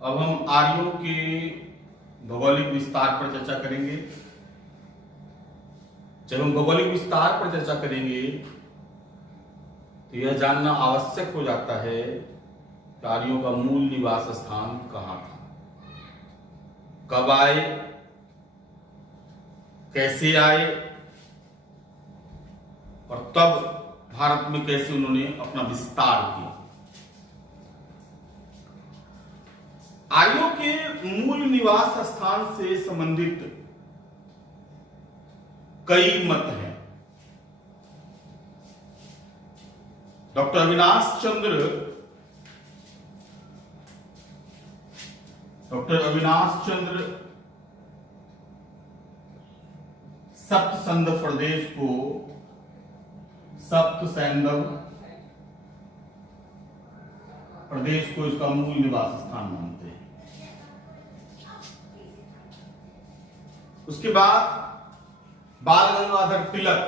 अब हम आर्यों के भौगोलिक विस्तार पर चर्चा करेंगे। जब हम भौगोलिक विस्तार पर चर्चा करेंगे तो यह जानना आवश्यक हो जाता है कि आर्यों का मूल निवास स्थान कहाँ था, कब आए, कैसे आए और तब भारत में कैसे उन्होंने अपना विस्तार किया। आर्यों के मूल निवास स्थान से संबंधित कई मत हैं। डॉक्टर अविनाश चंद्र सप्त सैंधव प्रदेश को इसका मूल निवास स्थान मानते हैं। उसके बाद बाल गंगाधर तिलक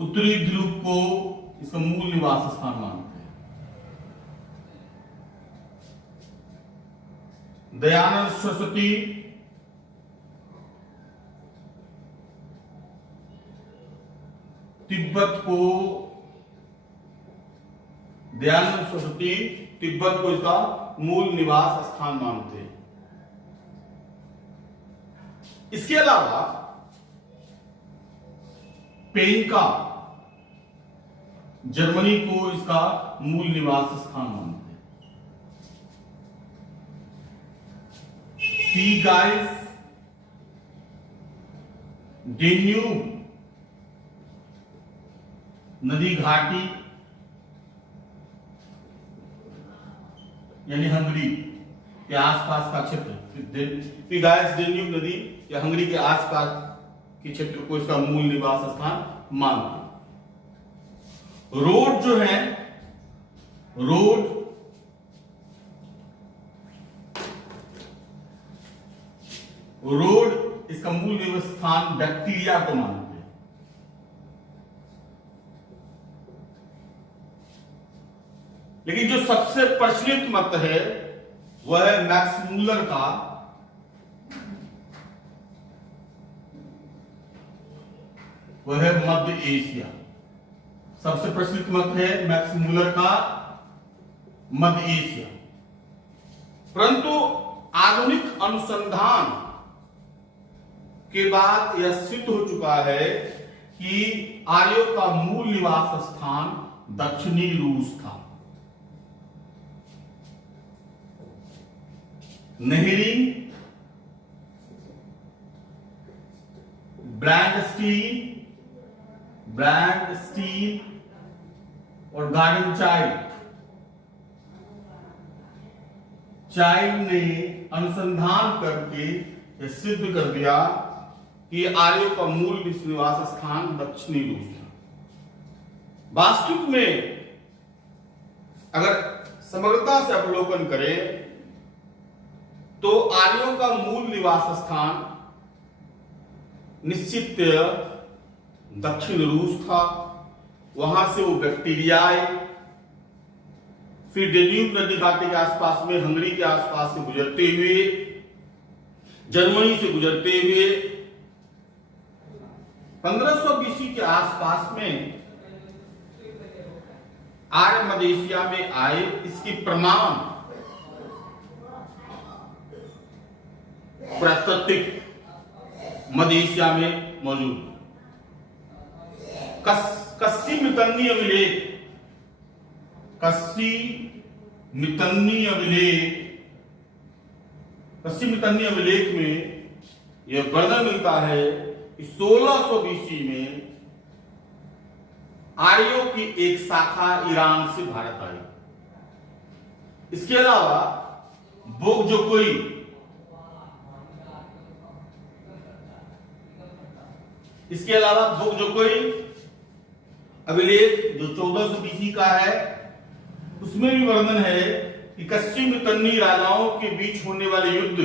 उत्तरी ध्रुव को इसका मूल निवास स्थान मानते हैं। दयानंद सरस्वती तिब्बत को इसका मूल निवास स्थान मानते हैं। इसके अलावा पेंका जर्मनी को इसका मूल निवास स्थान मानते हैं। सी गाइस डेन्यूब नदी घाटी यानी हंगरी के आसपास का क्षेत्र, पिगायस डेन्यूब नदी या हंगरी के आसपास के क्षेत्र को इसका मूल निवास स्थान मानते हैं। रोड जो है, रोड इसका मूल निवास स्थान बैक्टीरिया को मानते हैं। लेकिन जो सबसे प्रचलित मत है वह है मैक्स मूलर का, वह है मध्य एशिया। सबसे प्रचलित मत है मैक्स मूलर का मध्य एशिया। परंतु आधुनिक अनुसंधान के बाद यह सिद्ध हो चुका है कि आर्यों का मूल निवास स्थान दक्षिणी रूस था। नेहरी, ब्रैंडस्टीन और गार्डन चाइल्ड ने अनुसंधान करके यह सिद्ध कर दिया कि आर्यों का मूल निवास स्थान दक्षिणी रूस था। वास्तविक में अगर समग्रता से अवलोकन करें तो आर्यों का मूल निवास स्थान निश्चित दक्षिण रूस था। वहां से वो बैक्टीरिया आए, फिर डेन्यूब नदी घाटी के आसपास में हंगरी के आसपास से गुजरते हुए, जर्मनी से गुजरते हुए 1500 बीसी के आसपास में आर्य मध्य एशिया में आए। इसकी प्रमाण पुरातात्विक मध्य एशिया में मौजूद। कस्सी मितन्नी अभिलेख में यह वर्णन मिलता है कि 1600 बीसी में आर्यों की एक शाखा ईरान से भारत आई। इसके अलावा बोगजोकोई अभिलेख जो 1400 बीसी का है, उसमें भी वर्णन है कि कस्सी मितन्नी राजाओं के बीच होने वाले युद्ध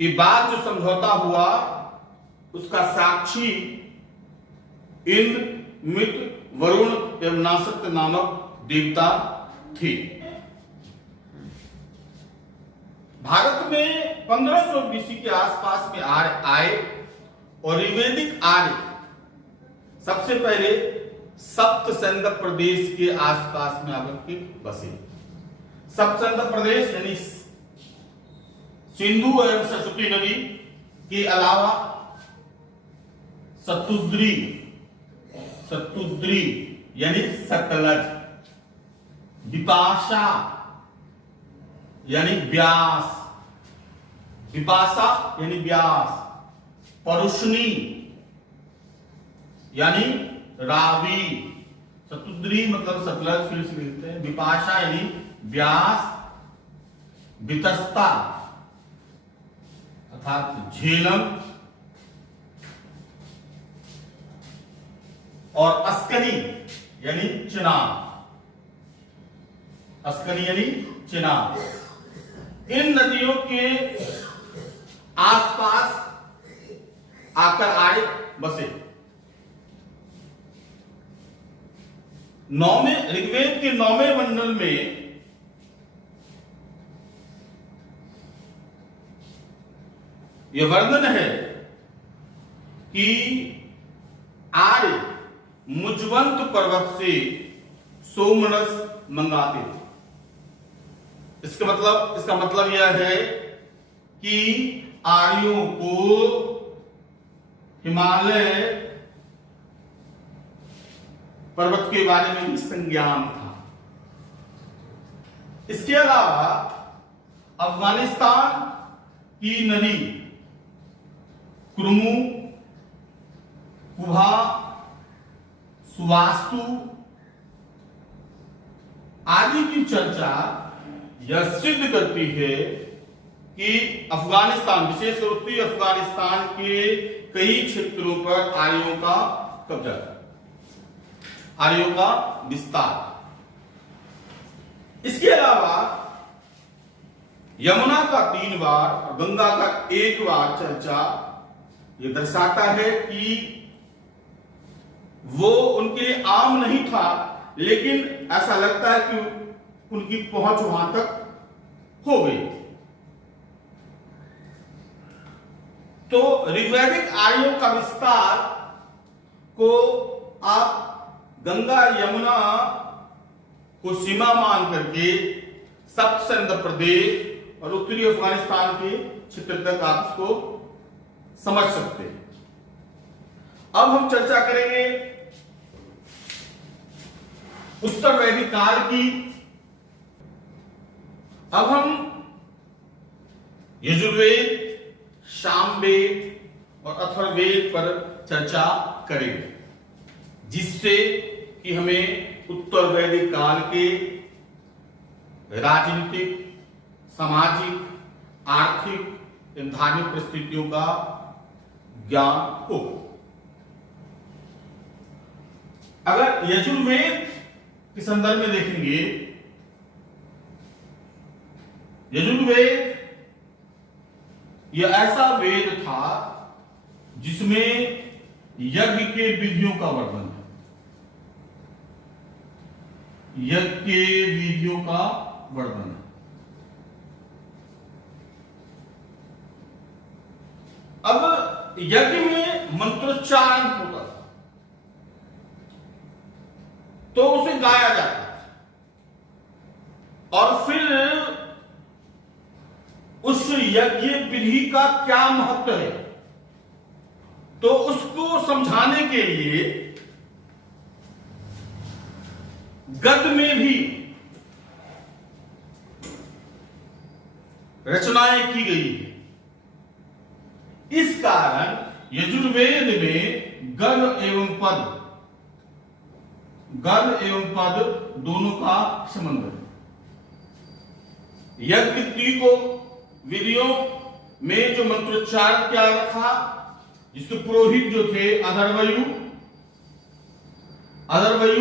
के बाद जो समझौता हुआ उसका साक्षी इंद्र, मित्र, वरुण एवं नासक नामक देवता थे। भारत में 1500 बीसी के आसपास में आर्य आए और ऋग्वेदिक आर्य सबसे पहले सप्तसंद प्रदेश के आसपास में आकर के बसे। सप्तसंद प्रदेश यानी सिंधु एवं सरस्वती नदी के अलावा सतुद्री यानी सतलज, विपाशा यानी व्यास, विपाशा यानी व्यास, परुष्णी यानी रावी, सतुद्री मतलब सतलज फिर से लिखते हैं, विपाशा यानी व्यास, वितस्ता अर्थात झेलम और अस्कनी यानी चिनाब, अस्कनी यानी चिनाब। इन नदियों के आसपास आकर आए बसे। ऋग्वेद के 9वें मंडल में यह वर्णन है कि आर्य मुजवंत पर्वत से सोमनस मंगाते थे। इसका मतलब यह है कि आर्यों को हिमालय पर्वत के बारे में भी संज्ञान था। इसके अलावा अफगानिस्तान की नदी कुर्मू, कुभा, सुवास्तु आदि की चर्चा यह सिद्ध करती है कि अफगानिस्तान, विशेषकर उत्तरी अफगानिस्तान के कई क्षेत्रों पर आर्यों का कब्जा था, आर्यों का विस्तार। इसके अलावा यमुना का 3 बार और गंगा का 1 बार चर्चा यह दर्शाता है कि वो उनके लिए आम नहीं था, लेकिन ऐसा लगता है कि उनकी पहुंच वहां तक हो गई। तो ऋग्वैदिक आर्यों का विस्तार को आप गंगा यमुना को सीमा मान करके सप्तसंद प्रदेश और उत्तरी अफगानिस्तान के क्षेत्र तक आप इसको समझ सकते हैं। अब हम चर्चा करेंगे उत्तर वैदिक काल की। अब हम यजुर्वेद, सामवेद और अथर्ववेद पर चर्चा करेंगे, जिससे कि हमें उत्तर वैदिक काल के राजनीतिक, सामाजिक, आर्थिक एवं धार्मिक परिस्थितियों का ज्ञान हो। अगर यजुर्वेद के संदर्भ में देखेंगे, यजुर्वेद यह ऐसा वेद था जिसमें यज्ञ के विधियों का वर्णन है, यज्ञ के विधियों का वर्णन है। अब यज्ञ में मंत्रोच्चारण होता था तो उसे गाया जाता था, और फिर उस यज्ञ विधि का क्या महत्व है तो उसको समझाने के लिए गद्य में भी रचनाएं की गई है। इस कारण यजुर्वेद में गद्य एवं पद दोनों का संबंध है। यज्ञ को विधियों में जो मंत्रोच्चारण किया गया था, जिसके पुरोहित जो थे अधर्वयु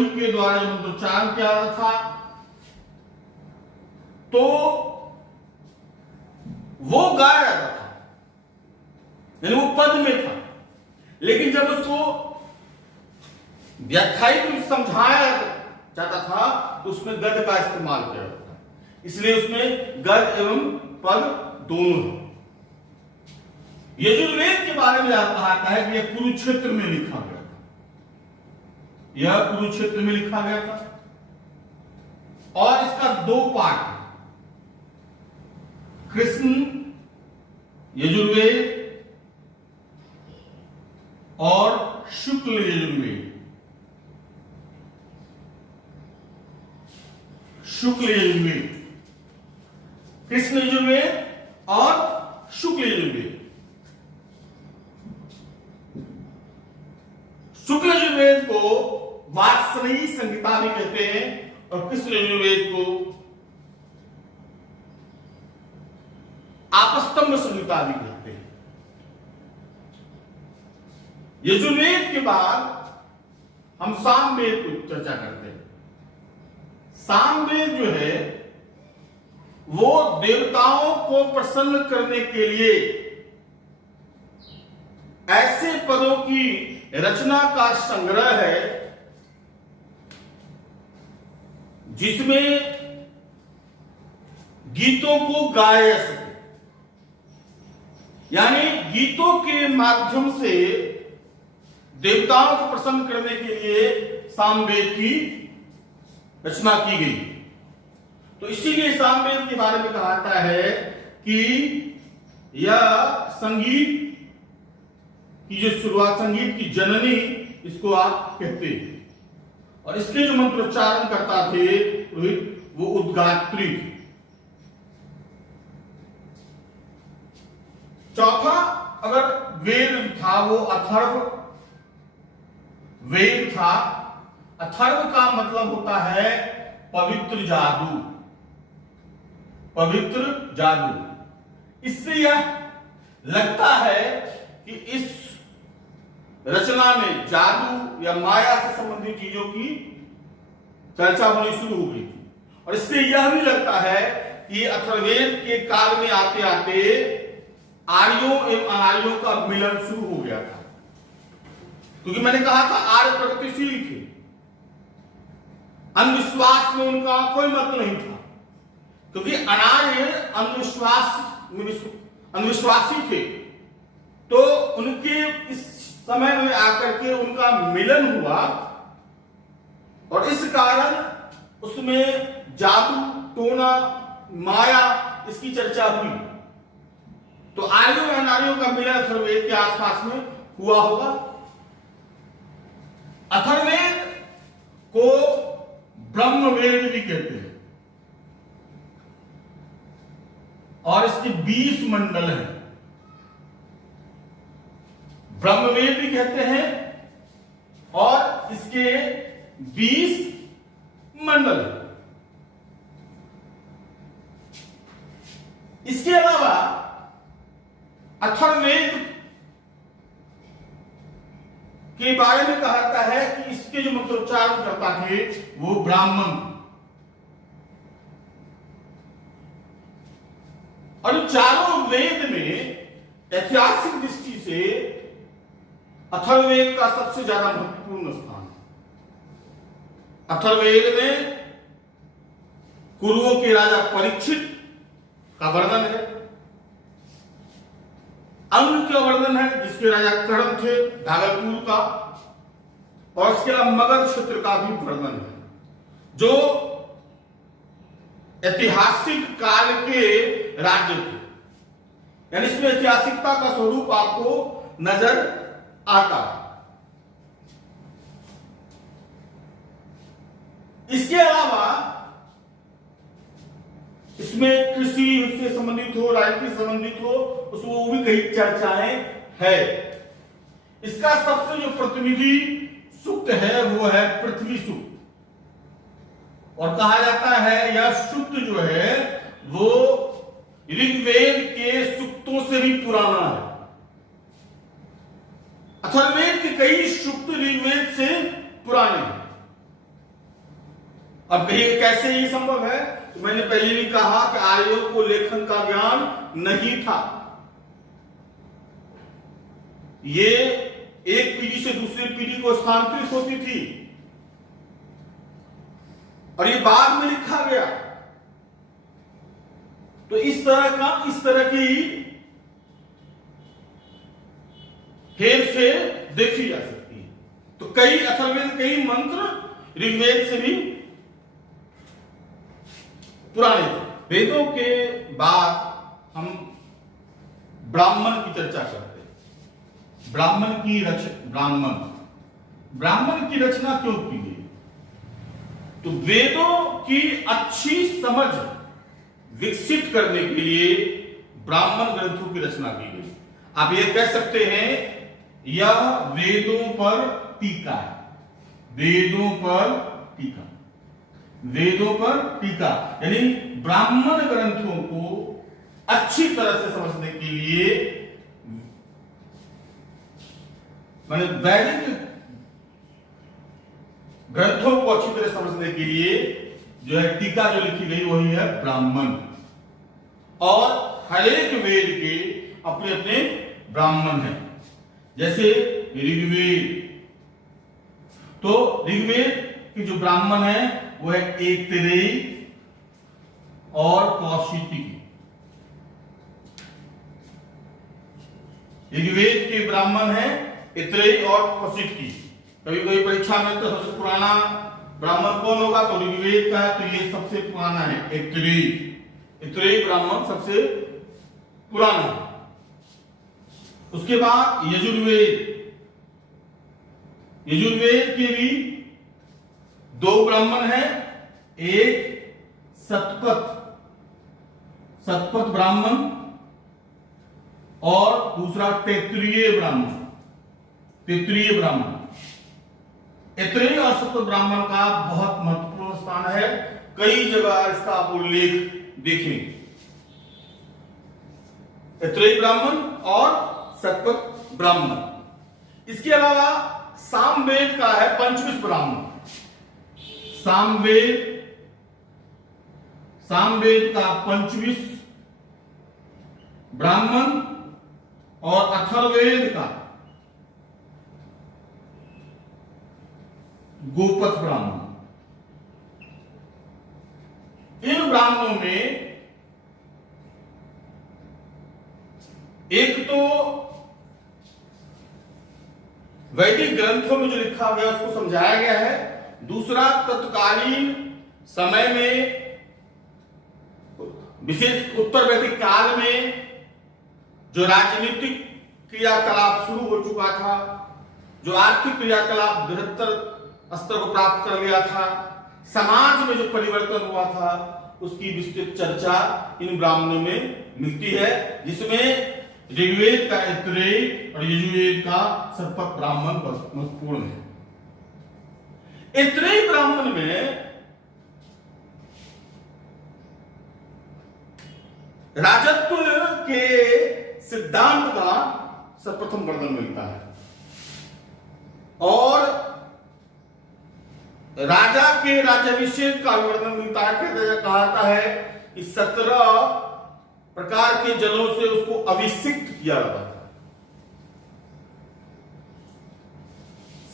के द्वारा जो मंत्रोच्चारण किया गया था, तो वो गाया जाता था, यानी वो पद में था। लेकिन जब उसको व्याख्यायित समझाया चाहता था तो उसमें गद का इस्तेमाल किया जाता है, इसलिए उसमें गद एवं पद दोनों है। यजुर्वेद के बारे में कहा है कि यह कुरुक्षेत्र में लिखा गया था, यह कुरुक्षेत्र में लिखा गया था और इसका दो पार्ट है, कृष्ण यजुर्वेद और शुक्ल यजुर्वेद। शुक्ल यजुर्वेद, कृष्ण यजुर्वेद और शुक्ल यजुर्वेद। शुक्ल यजुर्वेद को वात्स्ययी संहिता भी कहते हैं और कृष्ण यजुर्वेद को आपस्तंभ संहिता भी कहते हैं। यजुर्वेद के बाद हम सामवेद को चर्चा करते हैं। सामवेद जो है वो देवताओं को प्रसन्न करने के लिए ऐसे पदों की रचना का संग्रह है जिसमें गीतों को गाया जा सके, यानी गीतों के माध्यम से देवताओं को प्रसन्न करने के लिए सामवेद की रचना की गई। तो इसीलिए सामवेद के बारे में कहा जाता है कि यह संगीत की जो शुरुआत, संगीत की जननी इसको आप कहते हैं, और इसके जो मंत्रोच्चारण करता थे वो उद्गात्री थे। चौथा अगर वेद था वो अथर्व वेद था। अथर्व का मतलब होता है पवित्र जादू, पवित्र जादू। इससे यह लगता है कि इस रचना में जादू या माया से संबंधित चीजों की चर्चा होनी शुरू हो गई थी, और इससे यह भी लगता है कि अथर्ववेद के काल में आते आते आर्यों एवं अनार्यों का मिलन शुरू हो गया था, क्योंकि मैंने कहा था आर्य प्रगतिशील थे, अंधविश्वास में उनका कोई मत नहीं था, क्योंकि अनार्य अंधविश्वासी थे। तो उनके इस समय में आकर के उनका मिलन हुआ और इस कारण उसमें जादू, टोना, माया इसकी चर्चा हुई। तो आर्यों और अनार्यों का मिलन अथर्ववेद के आसपास में हुआ होगा। अथर्ववेद को ब्रह्मवेद भी कहते हैं और इसके 20 मंडल हैं। ब्रह्मवेद भी कहते हैं और इसके 20 मंडल हैं। इसके अलावा अथर्ववेद के बारे में कहा जाता है कि इसके जो मंत्रोच्चारण करता थे वो ब्राह्मण, और चारों वेद में ऐतिहासिक दृष्टि से अथर्ववेद का सबसे ज्यादा महत्वपूर्ण स्थान है। अथर्ववेद में कुरुओं के राजा परीक्षित का वर्णन है, अंग का वर्णन है जिसके राजा कर्ण थे भागलपुर का, और इसके अलावा मगध क्षेत्र का भी वर्णन है जो ऐतिहासिक काल के राज्य थे। यानी इसमें ऐतिहासिकता का स्वरूप आपको नजर आता है। इसके अलावा इसमें कृषि से संबंधित हो, राजनीति से संबंधित हो, उसमें वो भी कई चर्चाएं है। इसका सबसे जो प्रतिनिधि सूक्त है वो है पृथ्वी सूक्त, और कहा जाता है यह सूक्त जो है वो ऋग्वेद के सूक्तों से भी पुराना है। अथर्ववेद के कई सूक्त ऋग्वेद से पुराने हैं। अब कहिए कैसे ये संभव है? तो मैंने पहले भी कहा कि आर्यों को लेखन का ज्ञान नहीं था। ये एक पीढ़ी से दूसरी पीढ़ी को स्थानांतरित होती थी। और ये बाद में लिखा गया। तो इस तरह की हेर फेर देखी जा सकती है। तो असल में कई मंत्र ऋग्वेद से भी पुराने थे। वेदों के बाद हम ब्राह्मण की चर्चा करते हैं। ब्राह्मण की रचना क्यों की गई? तो वेदों की अच्छी समझ विकसित करने के लिए ब्राह्मण ग्रंथों की रचना की गई। आप ये कह सकते हैं यह वेदों पर टीका है। वेदों पर टीका यानी ब्राह्मण ग्रंथों को अच्छी तरह से समझने के लिए, माने वैदिक ग्रंथों को अच्छी तरह समझने के लिए जो है टीका जो लिखी गई वही है ब्राह्मण। और हर एक वेद के अपने अपने ब्राह्मण हैं। जैसे ऋग्वेद, तो ऋग्वेद के जो ब्राह्मण है वो है ऐतरेय और कौशिकी। ऋग्वेद के ब्राह्मण है ऐतरेय और कौशिकी। कभी कोई परीक्षा में तो सबसे पुराना ब्राह्मण कौन होगा? तो ऋग्वेद का है, तो ये सबसे पुराना है ऐतरेय ब्राह्मण सबसे पुराना है। उसके बाद यजुर्वेद के भी दो ब्राह्मण हैं, एक सतपथ ब्राह्मण और दूसरा तैत्तिरीय ब्राह्मण। ऐतरेय और सतपथ ब्राह्मण का बहुत महत्वपूर्ण स्थान है। कई जगह इसका आप उल्लेख देखेंगे। ऐतरेय ब्राह्मण और सतपथ ब्राह्मण। इसके अलावा सामवेद का है पंचविश ब्राह्मण। सामवेद का पंचविश ब्राह्मण और अथर्ववेद का गोपथ ब्राह्मण। इन ब्राह्मणों में एक तो वैदिक ग्रंथों में जो लिखा गया उसको समझाया गया है, दूसरा तत्कालीन समय में विशेष उत्तर वैदिक काल में जो राजनीतिक क्रियाकलाप शुरू हो चुका था, जो आर्थिक क्रियाकलाप बृहत्तर स्तर को प्राप्त कर लिया था, समाज में जो परिवर्तन हुआ था, उसकी विस्तृत चर्चा इन ब्राह्मणों में मिलती है, जिसमें ऋग्वेद का ऐतरेय और यजुर्वेद का सतपथ ब्राह्मण महत्वपूर्ण है। ऐतरेय ब्राह्मण में राजत्व के सिद्धांत का सर्वप्रथम वर्णन मिलता है और राजा के राज्याभिषेक का वर्णन मिलता है। कहा जाता है कि 17 प्रकार के जलों से उसको अभिषिक्त किया जाता था।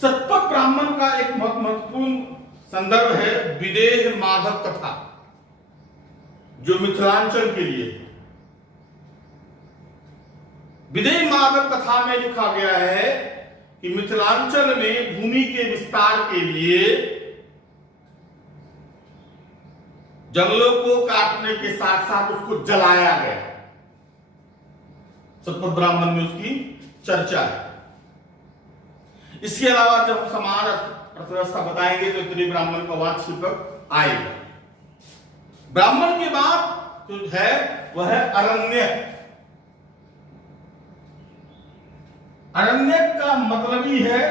सतपथ ब्राह्मण का एक महत्वपूर्ण संदर्भ है विदेह माधव कथा, जो मिथिलांचल के लिए है। विदेह माधव कथा में लिखा गया है कि मिथिलांचल में भूमि के विस्तार के लिए जंगलों को काटने के साथ साथ उसको जलाया गया। सतपथ ब्राह्मण में उसकी चर्चा है। इसके अलावा जब हम समान अर्थव्यवस्था बताएंगे तो ऐतरेय ब्राह्मण का वाचस्पतिक आएगा। ब्राह्मण के बाद जो है वह है अरण्यक। अरण्यक का मतलब ही है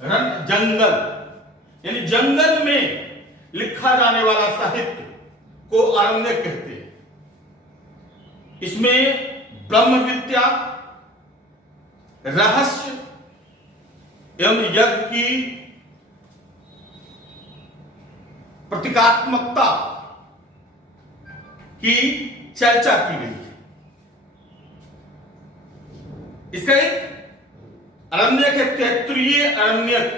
जंगल, यानी जंगल में लिखा जाने वाला साहित्य को अरण्यक कहते हैं। इसमें ब्रह्म विद्या, रहस्य एवं यज्ञ की प्रतीकात्मकता की चर्चा की गई है। इसका एक अरण्यक है तैत्तिरीय अरण्यक।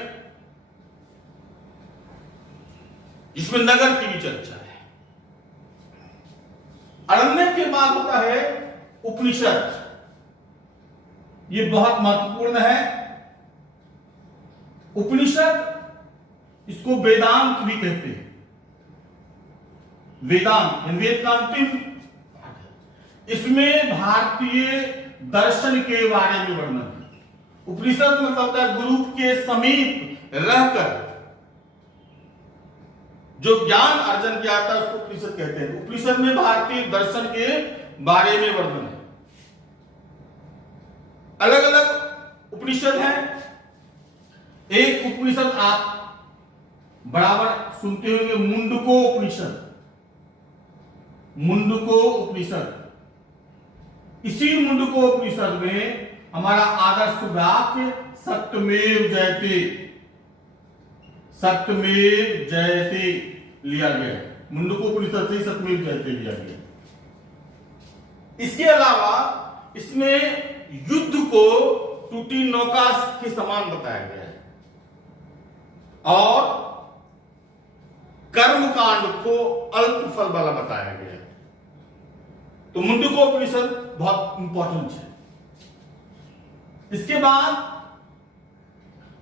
जिसमें नगर की भी चर्चा है। अरण्यक के बाद होता है उपनिषद। ये बहुत महत्वपूर्ण है। उपनिषद इसको वेदांत भी कहते हैं। वेदांत वेद का अंतिम, इसमें भारतीय दर्शन के बारे में वर्णन है। उपनिषद मतलब है गुरु के समीप रहकर जो ज्ञान अर्जन किया था उसको उपनिषद कहते हैं। उपनिषद में भारतीय दर्शन के बारे में वर्णन है। अलग अलग उपनिषद हैं। एक उपनिषद आप बराबर सुनते होंगे, मुंडको उपनिषद। मुंडको उपनिषद, इसी मुंडको उपनिषद में हमारा आदर्श वाक्य सत्यमेव जयते, सत्यमेव जयते लिया गया है। मुंडको उपनिषद से सत्यमेव जयते लिया गया। इसके अलावा इसमें युद्ध को टूटी नौका के समान बताया गया है और कर्मकांड को अल्प फल वाला बताया गया है। तो मुंडको उपनिषद बहुत इंपॉर्टेंट है। इसके बाद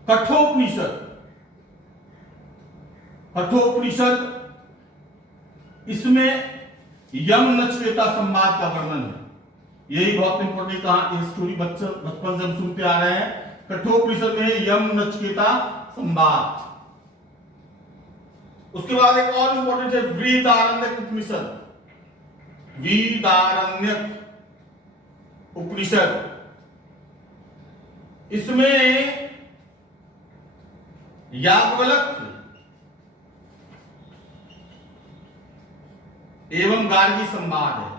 कठोपनिषद। कठोपनिषद, इसमें यम नचिकेता संवाद का वर्णन है। यही बहुत इंपॉर्टेंट कहा, ये स्टोरी बचपन से हम सुनते आ रहे हैं। कठोपनिषद में यम नचिकेता संवाद। उसके बाद एक और इंपॉर्टेंट है वृहदारण्यक उपनिषद। वृहदारण्यक उपनिषद, इसमें याज्ञवल्क्य एवं गार्गी संवाद है।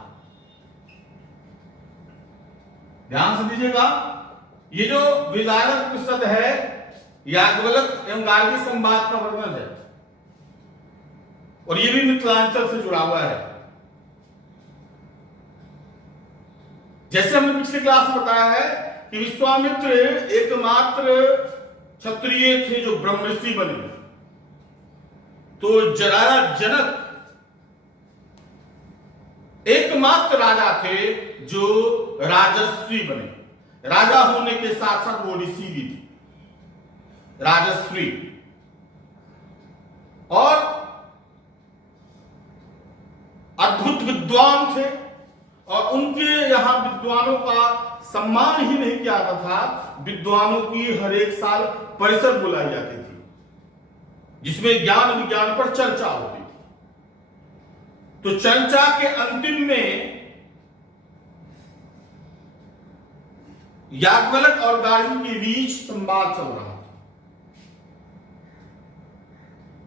ध्यान से दीजिएगा, ये जो वृहदारण्यक उपनिषद है याज्ञवल्क्य एवं गार्गी संवाद का वर्णन है और ये भी मिथिलांचल से जुड़ा हुआ है। जैसे हमने पिछले क्लास में बताया है कि विश्वामित्र एकमात्र क्षत्रिय थे जो ब्रह्मर्षि बने। तो राजा जनक एकमात्र राजा थे जो राजर्षि बने। राजा होने के साथ साथ वो ऋषि भी थे, राजर्षि। और अद्भुत विद्वान थे और उनके यहां विद्वानों का सम्मान ही नहीं किया जाता था। विद्वानों की हर एक साल परिषद बुलाई जाती थी जिसमें ज्ञान विज्ञान पर चर्चा होती थी। तो चर्चा के अंतिम में याज्ञवल्क्य और गार्गी के बीच संवाद चल रहा था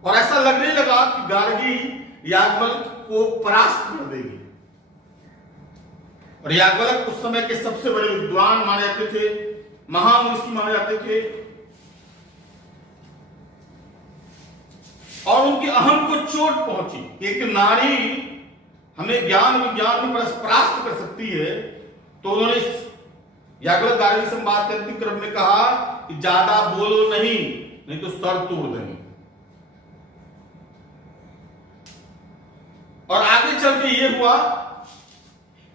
और ऐसा लगने लगा कि गार्गी याज्ञवल्क्य को परास्त कर देगी। और याज्ञवल्क्य उस समय के सबसे बड़े विद्वान माने जाते थे, महामुनि माने जाते थे और उनके अहम को चोट पहुंची। एक नारी हमें ज्ञान विज्ञान में परास्त कर सकती है। तो उन्होंने याज्ञवल्क्य गार्गी संवाद के अंतिम क्रम में कहा कि ज्यादा बोलो नहीं तो सर तोड़ देंगे। और आगे चल के ये हुआ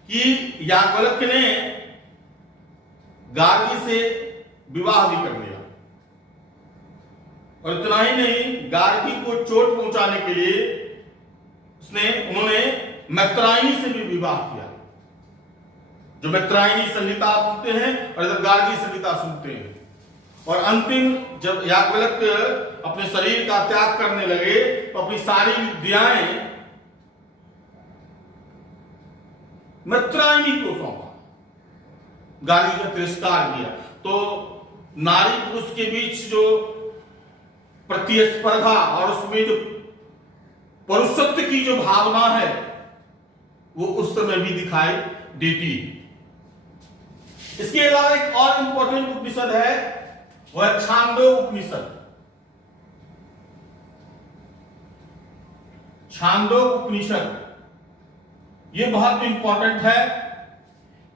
कि याज्ञवल्क्य ने गार्गी से विवाह भी कर लिया और इतना ही नहीं, गार्गी को चोट पहुंचाने के लिए उन्होंने मैत्रायणी से भी विवाह किया। जो मैत्रायणी संहिता सुनते हैं और इधर गार्गी संहिता सुनते हैं। और अंतिम जब याज्ञवल्क्य अपने शरीर का त्याग करने लगे तो अपनी सारी विद्याएं मैत्रायणी को सौंपा। गार्गी का तिरस्कार किया। तो नारी पुरुष के बीच जो प्रतिस्पर्धा और उसमें जो परुषत्व की जो भावना है वो उस समय भी दिखाई देती है। इसके अलावा एक और इंपॉर्टेंट उपनिषद है, वह छांदोग्य उपनिषद। छांदोग्य उपनिषद ये बहुत इंपॉर्टेंट है।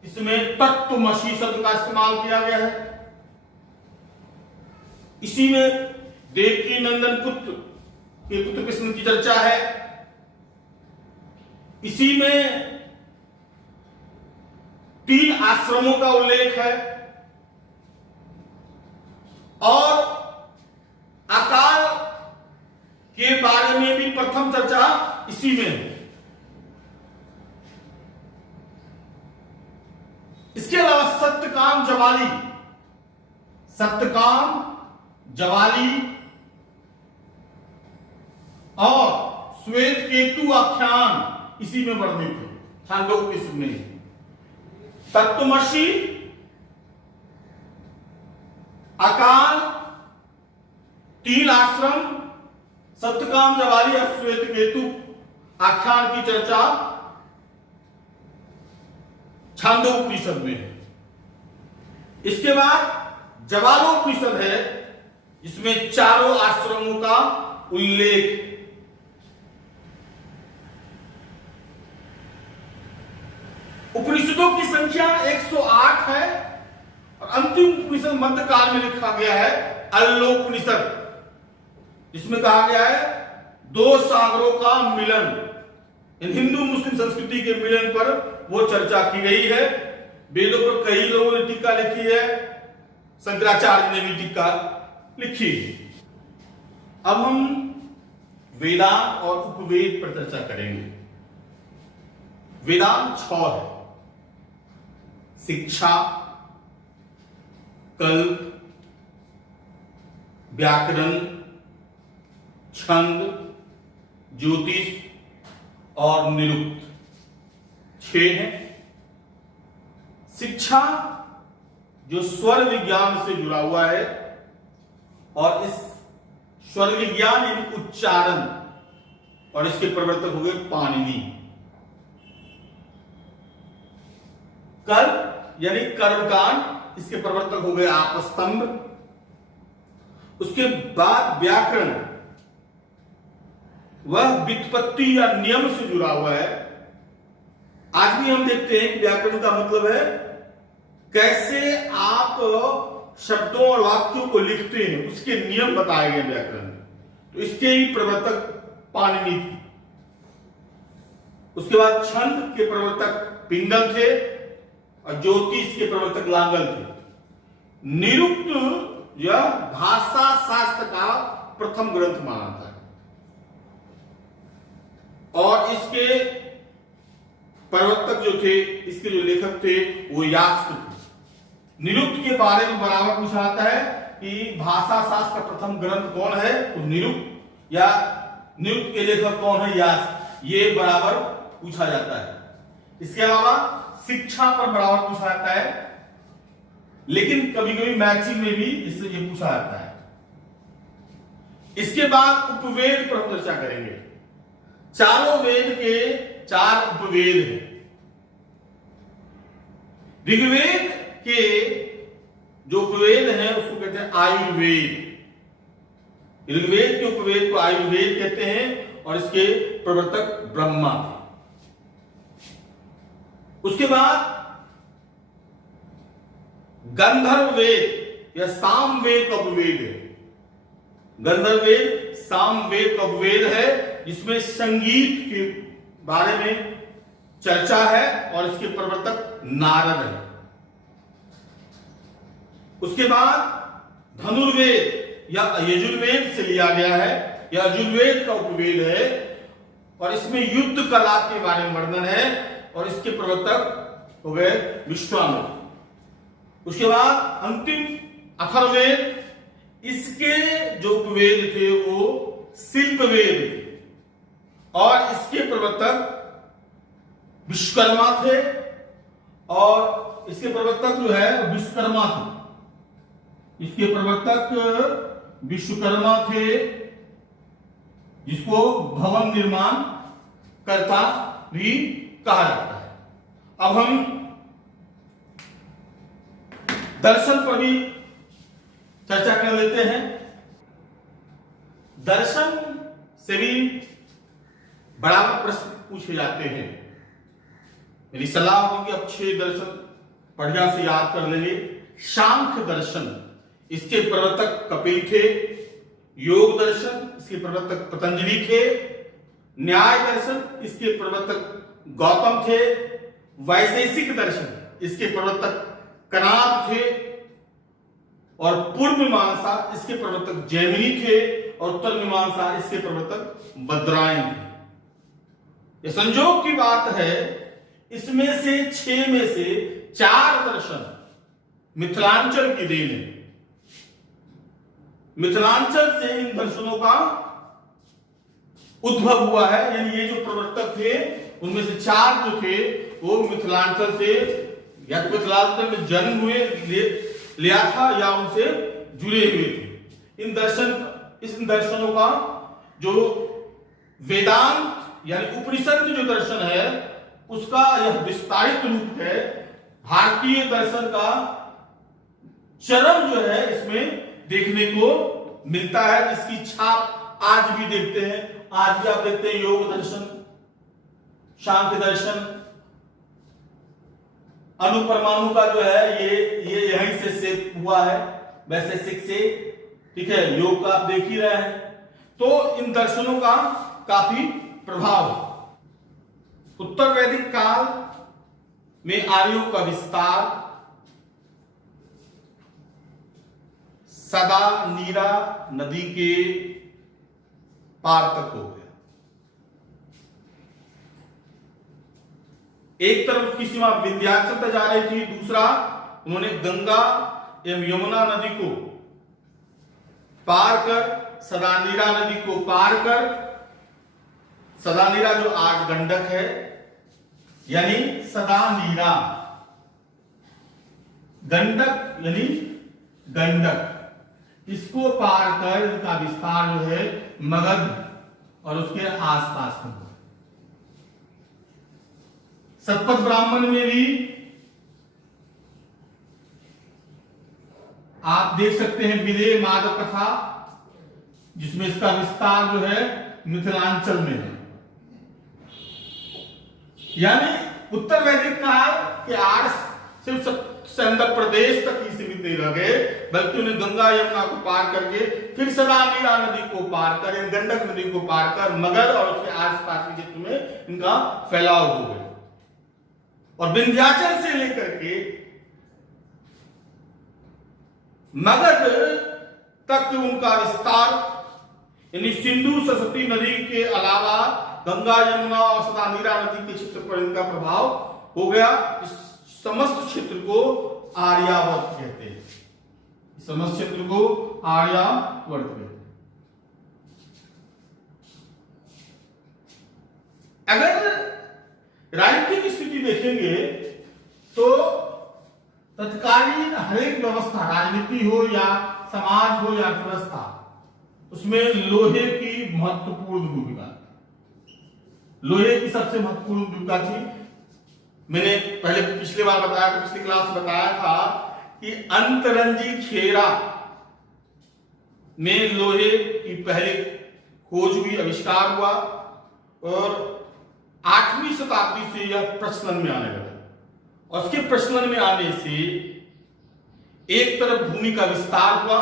इसमें तत्त्वमसि शब्द का इस्तेमाल किया गया है। इसी में देवकी नंदन पुत्र के पुत्र कृष्ण की चर्चा है। इसी में 3 आश्रमों का उल्लेख है और अकाल के बारे में भी प्रथम चर्चा इसी में है। इसके अलावा सत्यकाम जवाली और श्वेत केतु आख्यान इसी में वर्णित है, छांदोग्योपनिषद में। तत्त्वमसि, अकाल, 3 आश्रम, सत्यकाम जवाली और श्वेत केतु आख्यान की चर्चा छांदोग्योपनिषद में है। इसके बाद जवालोपनिषद है, जिसमें 4 आश्रमों का उल्लेख। उपनिषदों की संख्या 108 है और अंतिम उपनिषद मध्यकाल में लिखा गया है अल्लोपनिषद, जिसमें कहा गया है 2 सागरों का मिलन। इन हिंदू मुस्लिम संस्कृति के मिलन पर वो चर्चा की गई है। वेदों पर कई लोगों ने टीका लिखी है, शंकराचार्य ने भी टीका लिखी है। अब हम वेदांत और उपवेद पर चर्चा करेंगे। वेदांत 6 है: शिक्षा, कल्प, व्याकरण, छंद, ज्योतिष और निरुक्त। 6 है। शिक्षा जो स्वर विज्ञान से जुड़ा हुआ है और इस स्वर विज्ञान यानी उच्चारण, और इसके प्रवर्तक हो गए पाणिनि। कर्म यानी कर्मकांड, इसके प्रवर्तक हो गए आपस्तंभ। उसके बाद व्याकरण, वह व्युत्पत्ति या नियम से जुड़ा हुआ है। आज भी हम देखते हैं कि व्याकरण का मतलब है कैसे आप शब्दों और वाक्यों को लिखते हैं, उसके नियम बताए गए व्याकरण में। तो इसके ही प्रवर्तक पाणिनि थे। उसके बाद छंद के प्रवर्तक पिंगल थे और ज्योतिष के प्रवर्तक लांगल थे। निरुक्त यह भाषा शास्त्र का प्रथम ग्रंथ माना था और इसके प्रवर्तक जो थे, इसके जो लेखक थे, वो यास्क थे। निरुक्त के बारे में बराबर पूछा जाता है कि भाषा शास्त्र का प्रथम ग्रंथ कौन है, तो निरुक्त, या निरुक्त के लेखक कौन है, यास्क। ये बराबर पूछा जाता है। इसके अलावा शिक्षा पर बराबर पूछा जाता है, लेकिन कभी कभी मैचिंग में भी इससे ये पूछा जाता है। इसके बाद उपवेद पर चर्चा करेंगे। चारों वेद के 4 उपवेद हैं। ऋग्वेद के जो उपवेद हैं उसको कहते हैं आयुर्वेद। ऋग्वेद के उपवेद को आयुर्वेद कहते हैं और इसके प्रवर्तक ब्रह्मा थे। उसके बाद गंधर्व वेद या सामवेद का उपवेद है। गंधर्व वेद सामवेद का उपवेद है, जिसमें संगीत के बारे में चर्चा है और इसके प्रवर्तक नारद है। उसके बाद धनुर्वेद या यजुर्वेद से लिया गया है, यह यजुर्वेद का उपवेद है और इसमें युद्ध कला के बारे में वर्णन है और इसके प्रवर्तक हो गए विश्वामित्र। उसके बाद अंतिम अथर्ववेद, इसके जो उपवेद थे वो शिल्पवेद थे और इसके प्रवर्तक विश्वकर्मा थे और इसके प्रवर्तक जो है विश्वकर्मा थे। इसके प्रवर्तक विश्वकर्मा थे, जिसको भवन निर्माण कर्ता भी कहा जाता है। अब हम दर्शन पर भी चर्चा कर लेते हैं। दर्शन से भी बराबर प्रश्न पूछे जाते हैं। मेरी सलाह होगी कि अब 6 दर्शन बढ़िया से याद कर लेंगे। सांख्य दर्शन, इसके प्रवर्तक कपिल थे, योग दर्शन, इसके प्रवर्तक पतंजलि थे। न्याय दर्शन, इसके प्रवर्तक गौतम थे। वैशेषिक दर्शन, इसके प्रवर्तक कणाद थे। और पूर्व मीमांसा, इसके प्रवर्तक जैमिनी थे। और उत्तर मीमांसा, इसके प्रवर्तक बद्रायन थे। ये संयोग की बात है, इसमें से 6 में से 4 दर्शन मिथिलांचल की देन है। मिथिलांचल से इन दर्शनों का उद्भव हुआ है, यानी ये जो प्रवर्तक थे उनमें से 4 जो थे वो मिथिलांचल से, या तो मिथिलांचल में जन्म हुए लिया था या उनसे जुड़े हुए थे। इन दर्शनों का जो वेदांत यानी उपनिषद जो दर्शन है उसका यह विस्तारित रूप है। भारतीय दर्शन का चरम जो है इसमें देखने को मिलता है, जिसकी छाप आज भी देखते हैं। आज भी आप देखते हैं योग दर्शन, शांति दर्शन, अणुपरमाणु का जो है ये यहीं से सेट हुआ है, वैशेषिक से, ठीक है। योग का आप देख ही रहे हैं। तो इन दर्शनों का काफी प्रभाव है। उत्तर वैदिक काल में आर्यों का विस्तार सदा नीरा नदी के पार तक हो गया। एक तरफ उसकी सीमा विंध्याचल तक जा रही थी, दूसरा उन्होंने गंगा एवं यमुना नदी को पार कर, सदानीरा नदी को पार कर, सदानीरा जो आज गंडक है, यानी सदानीरा गंडक यानी गंडक, इसको पार कर इनका विस्तार जो है मगध और उसके आसपास में हुआ। सतपथ ब्राह्मण में भी आप देख सकते हैं विदेह माधव कथा, जिसमें इसका विस्तार जो है मिथिलांचल में है। यानी उत्तर वैदिक काल के आर्ष सिर्फ आंध्र प्रदेश तक ही सीमित नहीं रह गए, बल्कि उन्हें गंगा यमुना को पार करके फिर सदानीरा नदी को पार कर, गंडक नदी को पार कर मगध और उसके आसपास के क्षेत्र में इनका फैलाव हो गया। और विंध्याचल से लेकर के मगध तक उनका विस्तार, यानी सिंधु सरस्वती नदी के अलावा गंगा यमुना और सदानीरा नदी के क्षेत्र पर इनका प्रभाव हो गया। इस समस्त क्षेत्र को आर्यावर्त कहते हैं। समस्त क्षेत्र को आर्यावर्त कहते हैं। अगर राजनीतिक स्थिति देखेंगे तो तत्कालीन हरेक व्यवस्था, राजनीति हो या समाज हो या अर्थव्यवस्था, उसमें लोहे की महत्वपूर्ण भूमिका, लोहे की सबसे महत्वपूर्ण भूमिका थी। मैंने पहले पिछली बार बताया था, पिछली क्लास में बताया था कि अंतरंजी खेरा में लोहे की पहली खोज हुई, आविष्कार हुआ और 8वीं शताब्दी से यह प्रचलन में आने लगा। और उसके प्रचलन में आने से एक तरफ भूमि का विस्तार हुआ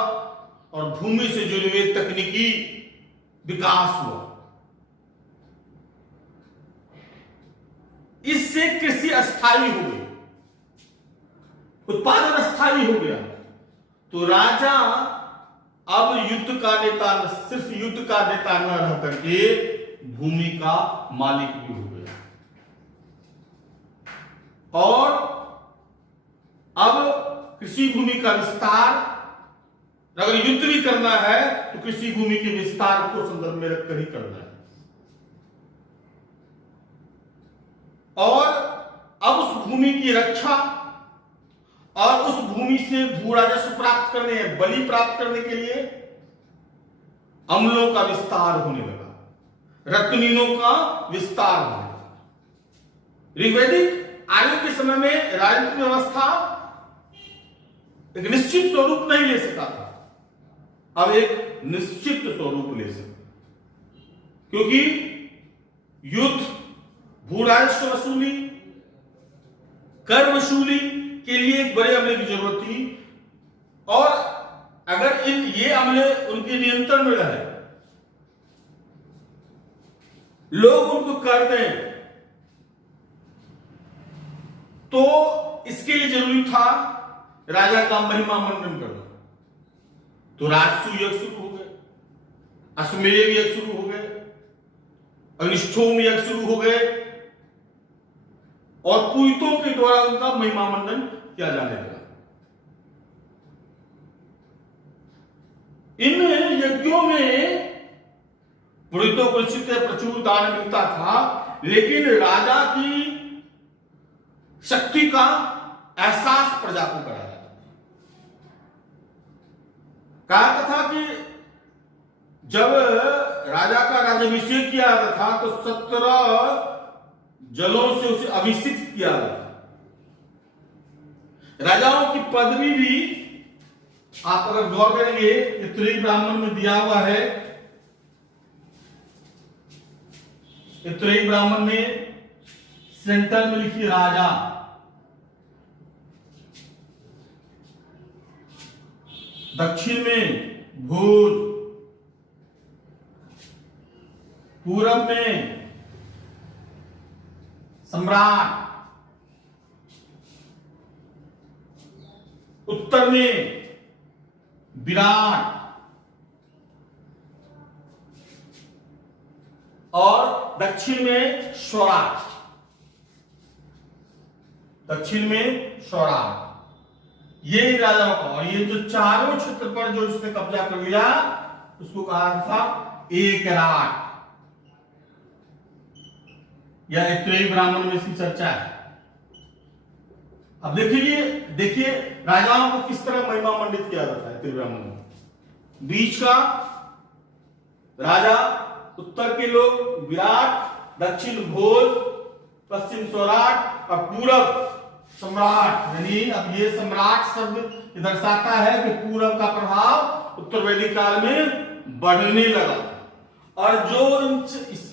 और भूमि से जुड़े हुए तकनीकी विकास हुआ। इससे कृषि अस्थायी हो गई, उत्पादन अस्थायी हो गया। तो राजा अब युद्ध का नेता, सिर्फ युद्ध का नेता न रह करके भूमि का मालिक भी हो गया। और अब कृषि भूमि का विस्तार, अगर युद्ध भी करना है तो कृषि भूमि के विस्तार को संदर्भ में रखकर ही करना है। और अब उस भूमि की रक्षा और उस भूमि से भू राजस्व प्राप्त करने, बलि प्राप्त करने के लिए अम्लों का विस्तार होने लगा, रत्नीनों का विस्तार होने लगा। ऋग्वैदिक आर्यों के समय में राजनीतिक व्यवस्था एक निश्चित स्वरूप नहीं ले सका था, अब एक निश्चित स्वरूप ले सका, क्योंकि युद्ध, भू राजस्व वसूली, कर वसूली के लिए एक बड़े अमले की जरूरत थी। और अगर ये अमले उनके नियंत्रण में रहे, लोग उनको कर दें, तो इसके लिए जरूरी था राजा का महिमा मंडन करना। तो राजसू यज्ञ शुरू हो गए, अश्वमेध यज्ञ शुरू हो गए, अग्निष्ठोम यज्ञ शुरू हो गए, और पुरोहितों के द्वारा उनका महिमा मंडन किया जाने लगा। इन यज्ञों में पुरोहितों को निश्चित प्रचुर दान मिलता था, लेकिन राजा की शक्ति का एहसास प्रजा को कराया जाता था। कहा था कि जब राजा का राज्याभिषेक किया जाता था तो 17 जलों से उसे अभिषिक्त किया जाता था। राजाओं की पदवी भी आप अगर गौर करेंगे, त्रयी ब्राह्मण में दिया हुआ है, त्रयी ब्राह्मण में सेंटर में लिखिए राजा, दक्षिण में भोज, पूरब में सम्राट, उत्तर में विराट, और दक्षिण में स्वराट। दक्षिण में स्वराट, ये राजाओं का। और ये जो चारों क्षेत्र पर जो इसने कब्जा कर लिया उसको कहा था एक राट। यह त्रयी ब्राह्मण में इसकी चर्चा है। अब देखिए राजाओं को किस तरह महिमा मंडित किया जाता है त्रयी ब्राह्मण में। बीच का राजा, उत्तर के लोग विराट, दक्षिण भोज, पश्चिम स्वराट और पूरब सम्राट। यानी अब ये सम्राट शब्द दर्शाता है कि पूरब का प्रभाव उत्तर वैदिक काल में बढ़ने लगा, और जो इस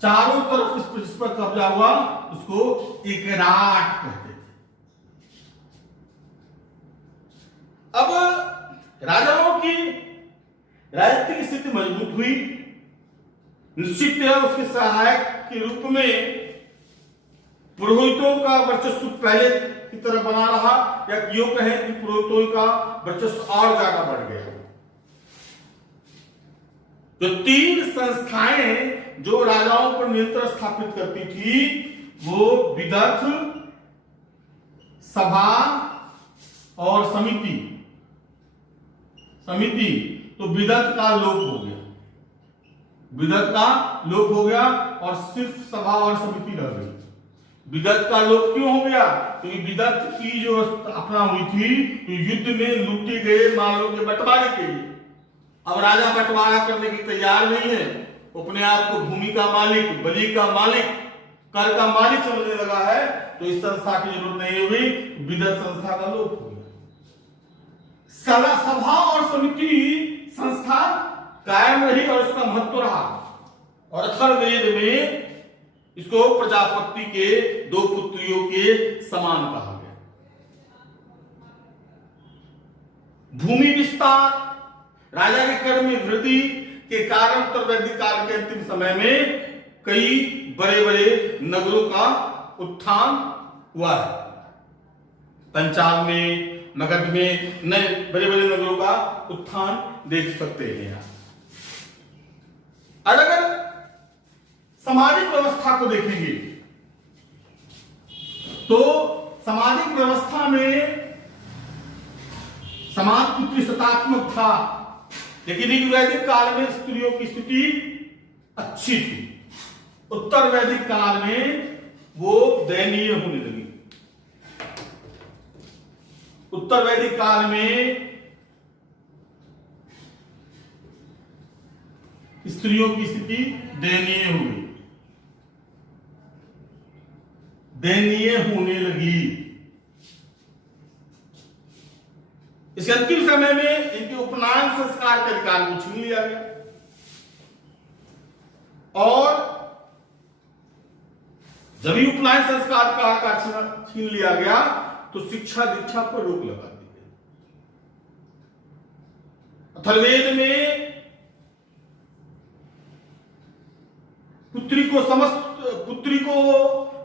चारों तरफ इस पर कब्जा हुआ उसको एक राट कहते थे। अब राजाओं की राजनीतिक स्थिति मजबूत हुई। निश्चित है उसके सहायक के रूप में पुरोहितों का वर्चस्व पहले की तरह बना रहा, या यूं कहें कि पुरोहितों का वर्चस्व और ज्यादा बढ़ गया। जो 3 संस्थाएं जो राजाओं पर नियंत्रण स्थापित करती थी, वो विदर्थ, सभा और समिति। तो विदर्थ का लोप हो गया, विदर्थ का लोप हो गया और सिर्फ सभा और समिति रह गई। विदर्थ का लोप क्यों हो गया? क्योंकि विदर्थ की जो स्थापना हुई थी तो युद्ध में लूटे गए मालों के बंटवारे के लिए। अब राजा बंटवारा करने की तैयार नहीं है, अपने आप को भूमि का मालिक, बलि का मालिक, कर का मालिक समझने लगा है, तो इस संस्था की जरूरत नहीं हुई, विदर्थ संस्था का लोप हो गया। सभा और समिति संस्था कायम रही और उसका महत्व रहा, और अथर्ववेद में इसको प्रजापति के 2 पुत्रियों के समान कहा गया। भूमि विस्तार, राजा के कर में वृद्धि के कारण उत्तर वैदिक काल के अंतिम समय में कई बड़े बड़े नगरों का उत्थान हुआ है। पंचाल में, मगध में नए बड़े बड़े नगरों का उत्थान देख सकते हैं। और अगर सामाजिक व्यवस्था को देखेंगे तो सामाजिक व्यवस्था में समाज प्रतिशतात्मक था, लेकिन ऋग्वैदिक काल में स्त्रियों की स्थिति अच्छी थी। उत्तर वैदिक काल में वो दयनीय होने लगी। उत्तर वैदिक काल में स्त्रियों की स्थिति दयनीय हुई, दयनीय होने लगी। इस अंतिम समय में इनके उपनयन संस्कार के अधिकार को छीन लिया गया, और जब भी उपनयन संस्कार का अधिकार छीन लिया गया तो शिक्षा दीक्षा पर रोक लगा दी गई। अथर्ववेद में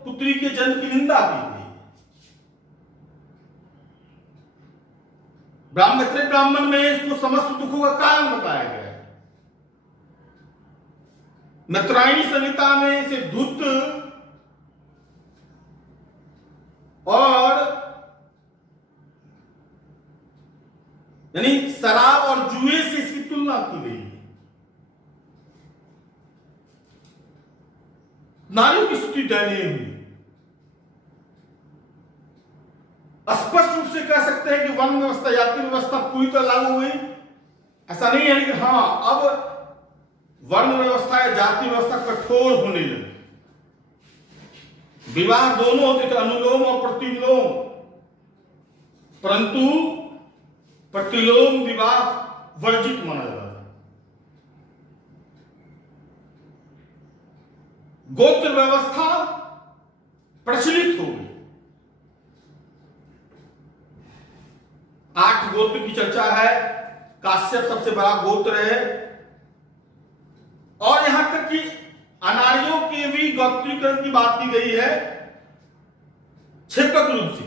पुत्री के जन्म की निंदा की गई। ब्राह्मण में इसको समस्त दुखों का कारण बताया गया है। मैत्रायणी संहिता में इसे धूत और यानी शराब और जुए से इसकी तुलना की गई है। नारियों की स्थिति दयनीय हुई। स्पष्ट रूप से कह सकते हैं कि वर्ण व्यवस्था, जाति व्यवस्था पूरी तरह लागू हुई, ऐसा नहीं है, लेकिन हां, अब वर्ण व्यवस्था या जाति व्यवस्था कठोर होने लगी। विवाह दोनों होते थे, अनुलोम और प्रतिलोम, परंतु प्रतिलोम विवाह वर्जित माना जाता है। गोत्र व्यवस्था प्रचलित हो गई। 8 गोत्र की चर्चा है। काश्यप सबसे बड़ा गोत्र है, और यहां तक कि अनार्यों के भी गोत्रीकरण की बात की गई है क्षेपक रूप से।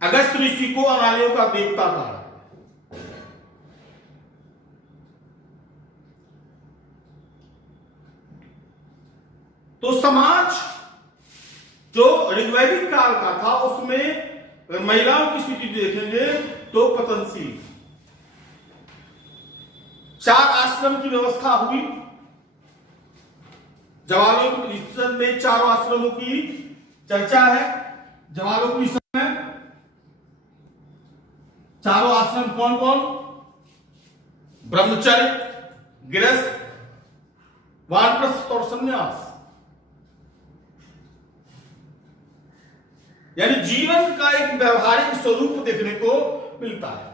अगस्त ऋषि को अनार्यों का देवता कहा। तो समाज जो ऋग्वैदिक काल का था उसमें महिलाओं की स्थिति देखेंगे तो पतनशील। 4 आश्रम की व्यवस्था हुई। जवालोपनिषद में 4 आश्रमों की चर्चा है। जवालोपनिषद में 4 आश्रम कौन कौन? ब्रह्मचर्य, गृहस्थ, वानप्रस्थ और संन्यास। यानी जीवन का एक व्यवहारिक स्वरूप देखने को मिलता है।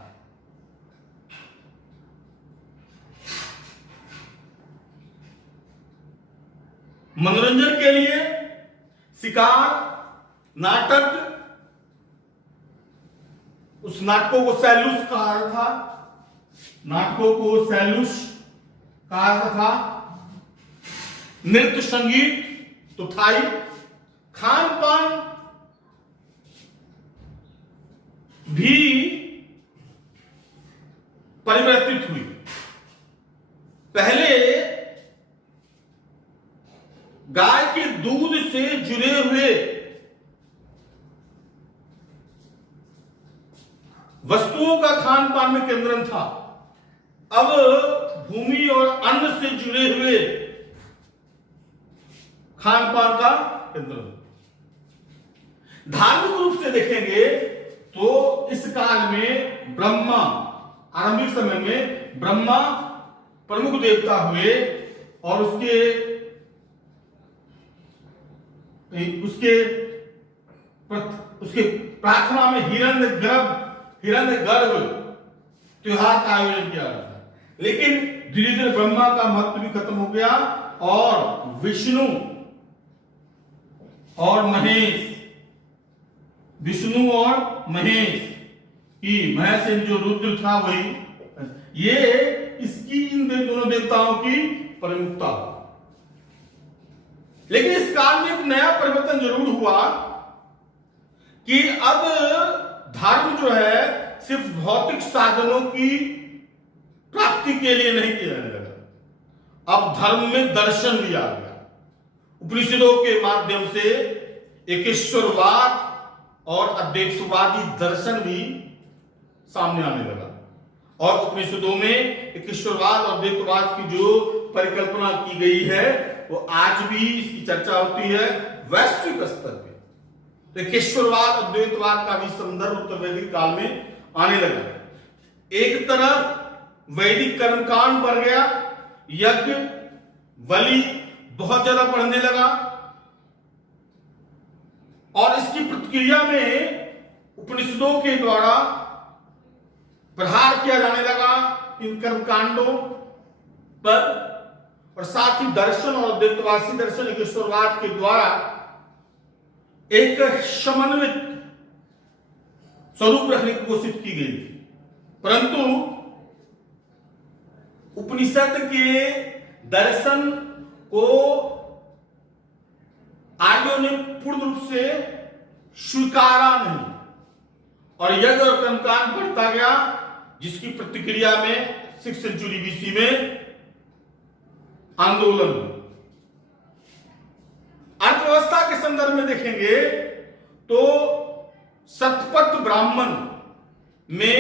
मनोरंजन के लिए शिकार, नाटक, उस नाटकों को सैलूस कहा था, नाटकों को सैलूस कहा था। नृत्य, संगीत तो था ही। खान पान भी परिवर्तित हुई। पहले गाय के दूध से जुड़े हुए वस्तुओं का खान पान में केंद्र था। अब भूमि और अन्न से जुड़े हुए खान पान का केंद्र। धार्मिक रूप से देखेंगे तो इस काल में ब्रह्मा, आरंभिक समय में ब्रह्मा प्रमुख देवता हुए, और उसके प्रार्थना में हिरण्य गर्भ त्योहार का आयोजन किया जाता है। लेकिन धीरे धीरे ब्रह्मा का महत्व भी खत्म हो गया, और विष्णु और महेश की महेश जो रुद्र था वही, ये इसकी इन दोनों देवताओं की प्रमुखता। लेकिन इस काल में एक नया परिवर्तन जरूर हुआ कि अब धर्म जो है सिर्फ भौतिक साधनों की प्राप्ति के लिए नहीं किया जाने लगा। अब धर्म में दर्शन भी आ गया। उपनिषदों के माध्यम से एकेश्वरवाद और अद्वैतवादी दर्शन भी सामने आने लगा, और उपनिषदों में एकेश्वरवाद और अद्वैतवाद की जो परिकल्पना की गई है वो आज भी इसकी चर्चा होती है वैश्विक स्तर पे। तो एकेश्वरवाद अद्वैतवाद का भी संदर्भ उत्तर वैदिक काल में आने लगा। एक तरफ वैदिक कर्मकांड बढ़ गया, यज्ञ बलि बहुत ज्यादा बढ़ने लगा, और इसकी प्रतिक्रिया में उपनिषदों के द्वारा प्रहार किया जाने लगा इन कर्मकांडों पर, और साथ ही दर्शन और अद्वैतवादी दर्शन एकेश्वरवाद के द्वारा एक समन्वित स्वरूप रखने की कोशिश की गई। परंतु उपनिषद के दर्शन को आर्यों ने पूर्ण रूप से स्वीकारा नहीं और यज्ञ और कर्मकांड बढ़ता गया, जिसकी प्रतिक्रिया में 6th सेंचुरी बीसी में आंदोलन हुआ। अर्थव्यवस्था के संदर्भ में देखेंगे तो शतपथ ब्राह्मण में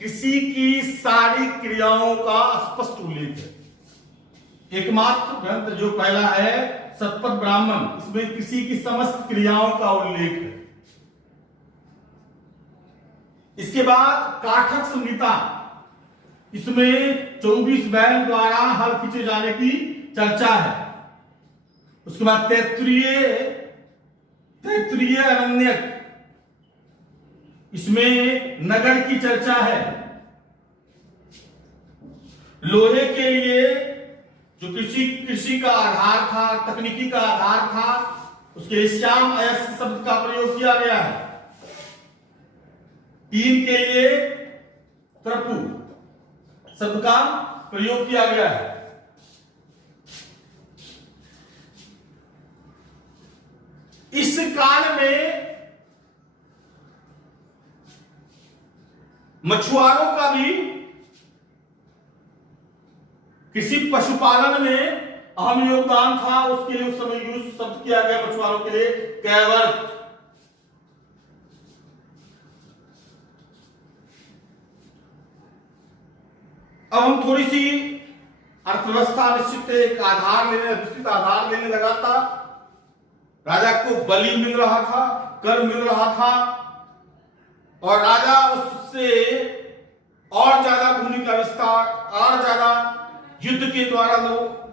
कृषि की सारी क्रियाओं का स्पष्ट उल्लेख है। एकमात्र ग्रंथ जो पहला है शतपथ ब्राह्मण, इसमें कृषि की समस्त क्रियाओं का उल्लेख है। इसके बाद काठक संहिता, इसमें 24 बैल द्वारा हल खींचे जाने की चर्चा है। उसके बाद तैत्तिरीय अरण्यक, इसमें नगर की चर्चा है। लोहे के लिए जो कृषि का आधार था, तकनीकी का आधार था, उसके लिए श्याम अयस्क शब्द का प्रयोग किया गया है। टीन के लिए त्रपु शब्द का प्रयोग किया गया है। इस काल में मछुआरों का भी किसी पशुपालन में अहम योगदान था। उसके लिए उस समय यूज शब्द किया गया मछुआरों के लिए कैवर्त। अब हम थोड़ी सी अर्थव्यवस्था निश्चित एक विस्तृत आधार लेने लगा था। राजा को बलि मिल रहा था, कर मिल रहा था और राजा उससे और ज्यादा भूमि का विस्तार, और ज्यादा युद्ध के द्वारा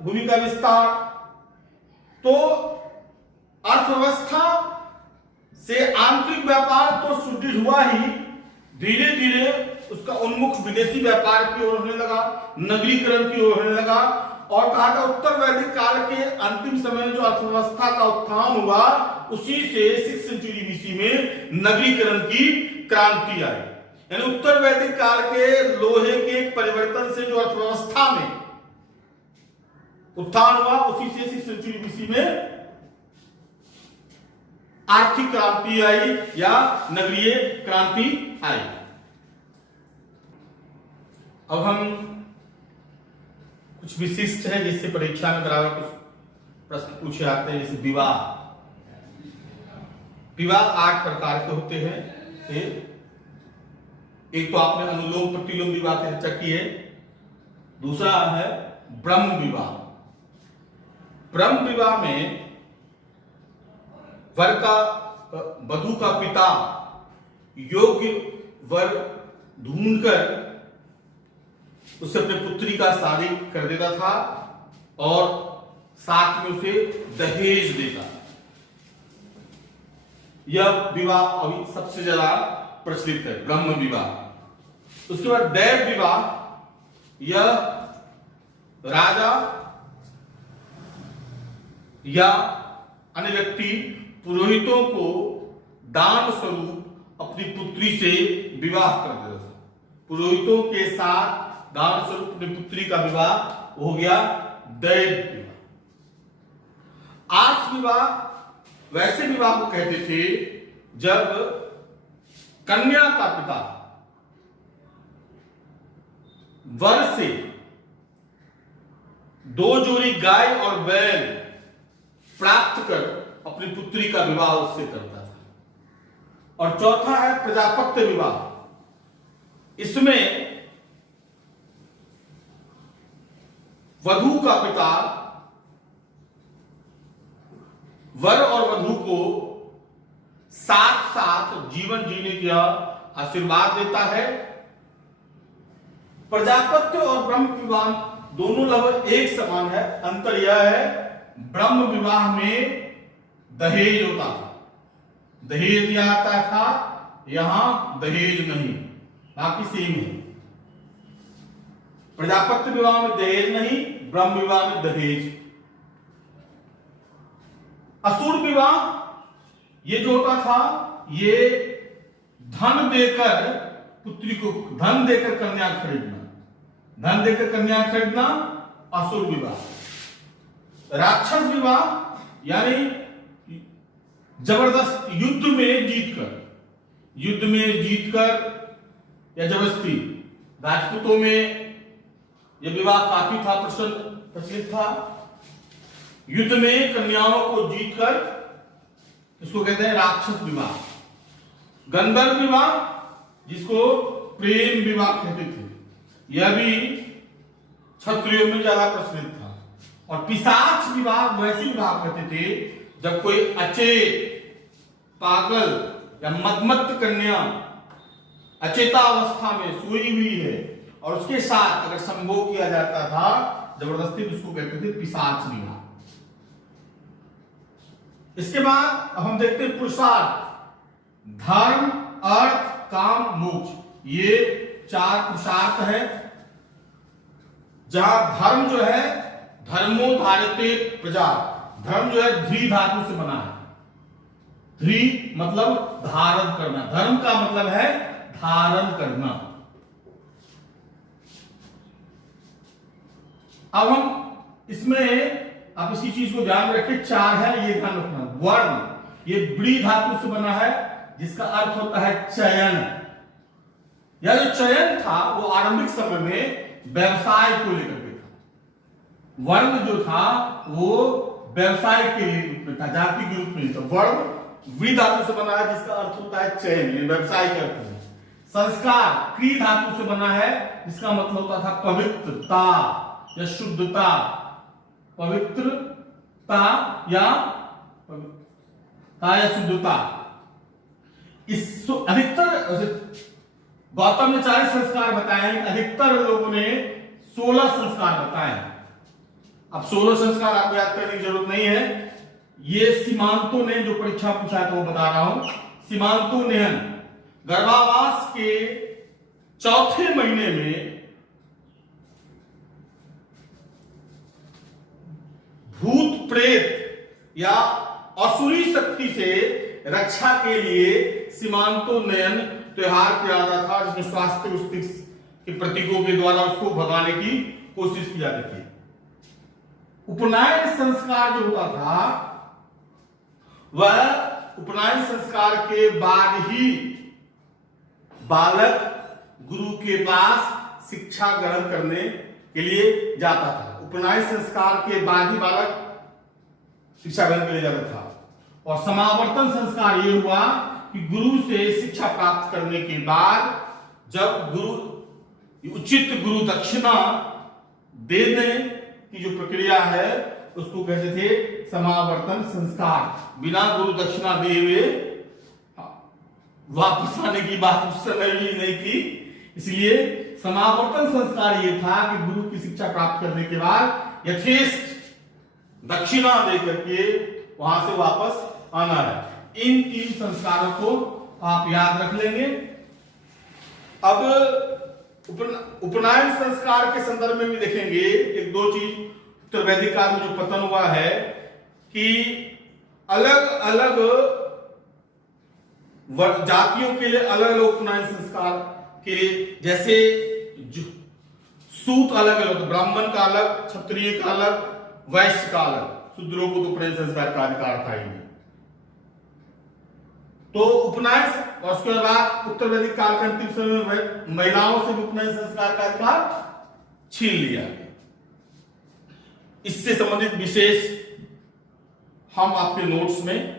भूमि का विस्तार। तो अर्थव्यवस्था से आंतरिक व्यापार तो सुदृढ़ हुआ ही, धीरे धीरे उसका उन्मुख विदेशी व्यापार की ओर होने लगा, नगरीकरण की ओर होने लगा। और कहा था उत्तर वैदिक काल के अंतिम समय में जो अर्थव्यवस्था का उत्थान हुआ, उसी से 6th सेंचुरी बीसी में नगरीकरण की क्रांति आई। यानी उत्तर वैदिक काल के लोहे के परिवर्तन से जो अर्थव्यवस्था में उत्थान हुआ, उसी से 6th सेंचुरी बीसी में आर्थिक क्रांति आई या नगरीय क्रांति आई। अब हम कुछ विशिष्ट है जिससे परीक्षा में बराबर कुछ प्रश्न पूछे आते हैं। जैसे विवाह 8 प्रकार के होते हैं। एक तो आपने अनुलोम प्रतिलोम विवाह की चर्चा की है। दूसरा है ब्रह्म विवाह। ब्रह्म विवाह में वधु का पिता योग्य वर ढूंढकर उससे अपने पुत्री का शादी कर देता था और साथ में उसे दहेज देता। यह विवाह अभी सबसे ज्यादा प्रचलित है, ब्रह्म विवाह। उसके बाद दैव विवाह, यह राजा या अन्य व्यक्ति पुरोहितों को दान स्वरूप अपनी पुत्री से विवाह कर देता था। पुरोहितों के साथ दान स्वरूप अपनी पुत्री का विवाह हो गया दैव विवाह। आर्ष विवाह वैसे विवाह को कहते थे जब कन्या का पिता वर से 2 जोड़ी गाय और बैल प्राप्त कर अपनी पुत्री का विवाह उससे करता था। और चौथा है प्रजापत्य विवाह। इसमें वधू का पिता वर और वधू को साथ साथ जीवन जीने का आशीर्वाद देता है। प्रजापत्य और ब्रह्म विवाह दोनों लगभग एक समान है। अंतर यह है ब्रह्म विवाह में दहेज होता था, दहेज दिया जाता था, यहां दहेज नहीं, बाकी सेम है। प्रजापत्य विवाह में दहेज नहीं, ब्रह्म विवाह में दहेज। असुर विवाह ये जो होता था, ये धन देकर पुत्री को, धन देकर कन्या खरीदना, धन देकर कन्या खरीदना असुर विवाह। राक्षस विवाह यानी जबरदस्त युद्ध में जीतकर या जबरदस्ती। राजपूतों में यह विवाह काफी था प्रचलित था। युद्ध में कन्याओं को जीतकर, इसको कहते हैं राक्षस विवाह। गंधर्व विवाह, जिसको प्रेम विवाह कहते थे, यह भी क्षत्रियों में ज्यादा प्रचलित था। और पिशाच विवाह वैसे विवाह कहते थे जब कोई अचेत, पागल या मदमत्त कन्या अचेता अवस्था में सोई हुई है और उसके साथ अगर संभोग किया जाता था जबरदस्ती, उसको कहते थे पिशाच विवाह। इसके बाद अब हम देखते हैं पुरुषार्थ। धर्म, अर्थ, काम, मोक्ष, ये 4 पुरुषार्थ है। जहां धर्म जो है, धर्मो धारते प्रजा, धर्म जो है ध्री धातु से बना है। ध्री मतलब धारण करना, धर्म का मतलब है धारण करना। अब हम इसमें आप इसी चीज को ध्यान रखें, 4 है ये ध्यान रखना। वर्ण, ये बड़ी धातु से बना है जिसका अर्थ होता है चयन। यह जो चयन था वो आरंभिक समय में व्यवसाय को लेकर के था। वर्ण जो था वो व्यवसाय के रूप में था, जाति के रूप में था। वर्ण वी धातु से बना है जिसका अर्थ होता है चयन, व्यवसाय करते हैं। संस्कार क्री धातु से बना है जिसका मतलब होता था पवित्रता या शुद्धता, पवित्रता या शुद्धता। इस अधिकतर गौतम ने 40 संस्कार बताए, अधिकतर लोगों ने 16 संस्कार बताए। अब 16 संस्कार आपको याद करने की जरूरत नहीं है, ये सीमांतों ने जो परीक्षा पूछा था वो बता रहा हूं। सीमांतों ने गर्भावास के 4थे महीने में भूत प्रेत या असुरी शक्ति से रक्षा के लिए सीमांतो नयन त्योहार किया जाता था, जिसमें स्वास्थ्य के प्रतीकों के द्वारा उसको भगाने की कोशिश की जाती थी। उपनयन संस्कार जो होता था वह उपनयन संस्कार के बाद ही बालक गुरु के पास शिक्षा ग्रहण करने के लिए जाता था। उपनयन संस्कार के बाद ही बालक शिक्षा ग्रहण के लिए जाता था। और समावर्तन संस्कार ये हुआ कि गुरु से शिक्षा प्राप्त करने के बाद जब गुरु उचित गुरु दक्षिणा देने की जो प्रक्रिया है उसको कहते थे समावर्तन संस्कार। बिना गुरु दक्षिणा दिए हुए वापस आने की बात उस समय भी नहीं थी, इसलिए समावर्तन संस्कार ये था कि गुरु की शिक्षा प्राप्त करने के बाद यथेष्ट दक्षिणा देकर के वहां से वापस आना है। इन 3 संस्कारों को आप याद रख लेंगे। अब उपनयन संस्कार के संदर्भ में भी देखेंगे एक 2 चीज। उत्तर वैदिक काल में जो पतन हुआ है कि अलग अलग जातियों के लिए अलग अलग उपनयन संस्कार के लिए, जैसे सूत अलग अलग, ब्राह्मण का अलग, क्षत्रिय का अलग, वैश्य का अलग, शूद्रों को तो उपनयन संस्कार का अधिकार था ही नहीं। तो उपनयन और उसके बाद उत्तर वैदिक काल के अंतिम समय में महिलाओं से भी उपनयन संस्कार का अधिकार छीन लिया। इससे संबंधित विशेष हम आपके नोट्स में